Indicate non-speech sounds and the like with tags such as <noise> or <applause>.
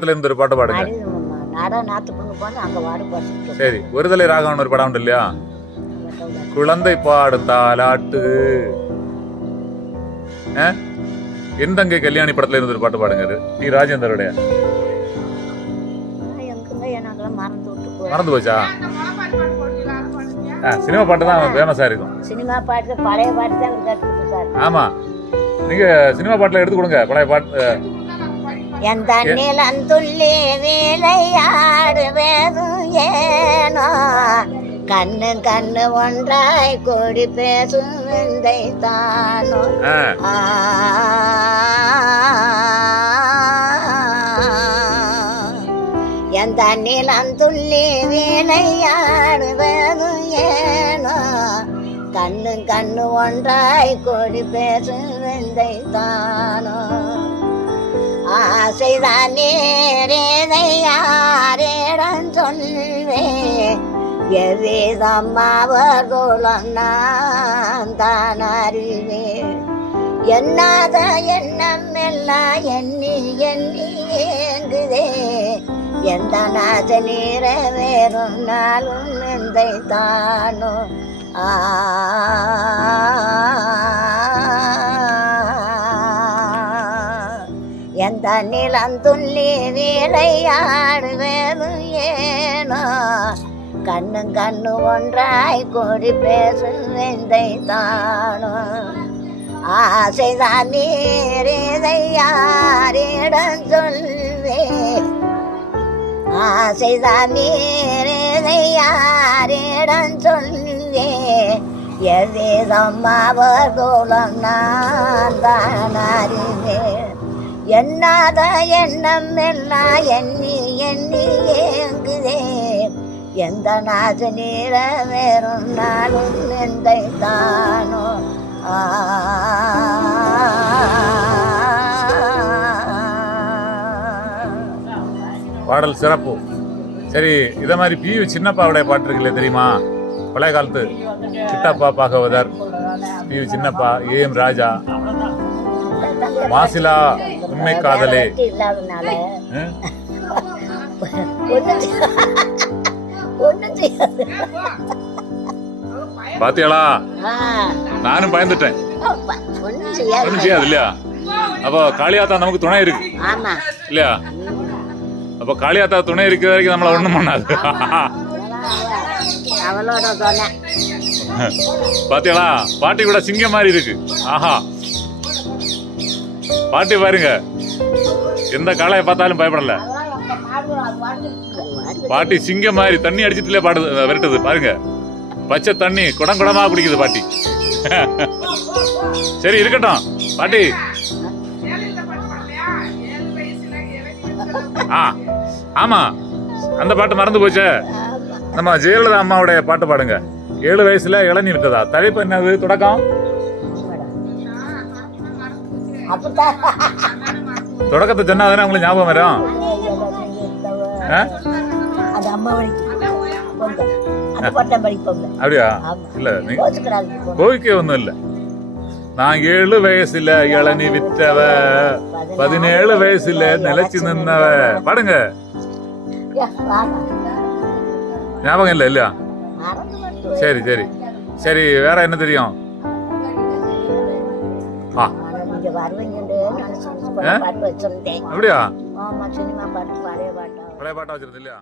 இருந்து ஒரு பாட்டு பாடுங்க. அங்க சரி ஒருதலை ராகவன் ஒரு படம் உண்டு இல்லையா? குழந்தை பாடும் தாலாட்டு. ஆ? என் தங்கை கல்யாணி படத்துல இருந்து ஒரு பாட்டு பாடுங்க அது டி ராஜேந்தருடைய. மறந்து போச்சா? சினிமா பாட்டு தான் ஃபேமஸா இருக்கும். சினிமா பாட்டு பழைய பாட்டு தான் கற்றுக்கிட்டு இருக்காரு. ஆமா. நீங்க சினிமா பாட்டுல எடுத்து கொடுங்க பழைய பாட்டு தண்ணில் அந்துள்ளி விளையாடுவேதும் ஏனோ? கண்ணு கண்ணு ஒன்றாய் கூடி பேசும் விந்தை தானோ தண்ணில் அந்துள்ளி விளையாடுவதும் ஏனோ? கண்ணு கண்ணு ஒன்றாய் கொடி பேசும் விந்தை தானோ ஆசைதான் நேரேதை யாரிடம் சொல்வேன் எவ்விதமாவதுலம் நான் தான் அறிவே என்னாத எண்ணம் எல்லாம் எண்ணி எண்ணி ஏங்குதே. எந்த நாச நீர வேறும் நாளும் எந்தை தானோ ஆ தன்னிலந்துள்ளி நிலம் ஏனோ? கண்ணும் கண்ணு ஒன்றாய் கூடி பேசும் வெந்தை தானோ ஆசைதான் நீரிதை யாரிடம் சொல்வேன்? ஆசைதான் நீரிதை யாரிடம் சொல்வேன்? எவ்விதம் அவர் தூளம் நான் தான் அறிவேன். எண்ணாத எண்ணம் எல்லாம் எண்ணி எண்ணி ஏங்குதே. எந்த நாச நீர வேறும் நாளும் எந்தை தானோ? ஆ. பாடல் சிறப்பு. சரி இதை மாதிரி பியு சின்னப்பாவுடைய பாட்டு இருக்குல்ல தெரியுமா? பழைய காலத்து சித்தப்பா Bhagavathar P U Chinnappa A M Raja மாசிலா உண்மை காதலே. இல்லாதனால? ஒன்றும் ஒன்றும் செய்யாது. பாத்தியாளா? நானும் பயந்துட்டேன். ஒன்றும் செய்யாது. ஒன்றும் இல்லையா? அப்போ காளியாத்தா நமக்கு துணை இருக்கு. இல்லையா? அப்போ காளியாத்தா துணை இருக்கிற வரைக்கும் நம்மள ஒண்ணும் பண்ணாது. பாத்தியாளா? பாட்டி கூட சிங்கம் மாதிரி இருக்கு. ஆஹா. பாட்டி பாருங்க. எந்த காளையை பார்த்தாலும் பயப்படல. பாட்டி சிங்கம் மாதிரி தண்ணி அடிச்சிட்டுல பாடுது விரட்டுது. பாருங்க. பச்சை தண்ணி குடம் குடமா குடிக்குது பாட்டி. <laughs> சரி இருக்கட்டும். பாட்டி. ஆ ஆமா. அந்த பாட்டு மறந்து போச்சே. நம்ம ஜெயலலிதா அம்மாவுடைய பாட்டு பாடுங்க. ஏழு வயசுல இளநீ விட்டதா தலைப்பு என்னது? தொடக்கம். அப்படித்தான் தொடக்கத்தை சொன்னாதானே உங்களுக்கு ஞாபகம் வரும் ஆ? அது அம்மா வழிக்கு கொஞ்சம் அந்த பட்டம் படிப்போம்ல அப்படியா ஆமா இல்ல நீங்க கோச்சுக்கிறாங்க கோவிக்க ஒண்ணும் இல்ல நான் ஏழு வயசுல இளநீ விற்றவ பதினேழு வயசுல நிலைச்சு நின்னவ பாடுங்க ஞாபகம் இல்ல இல்லையா சரி சரி சரி வேற என்ன தெரியும் ஆ நீங்க வருவீங்கன்னு நினைச்சு பாட்டு வச்சிருந்தேன் அப்படியா? ஆமா சினிமா பாட்டு பழைய பாட்டா. பழைய பாட்டா வச்சிருந்தது இல்லையா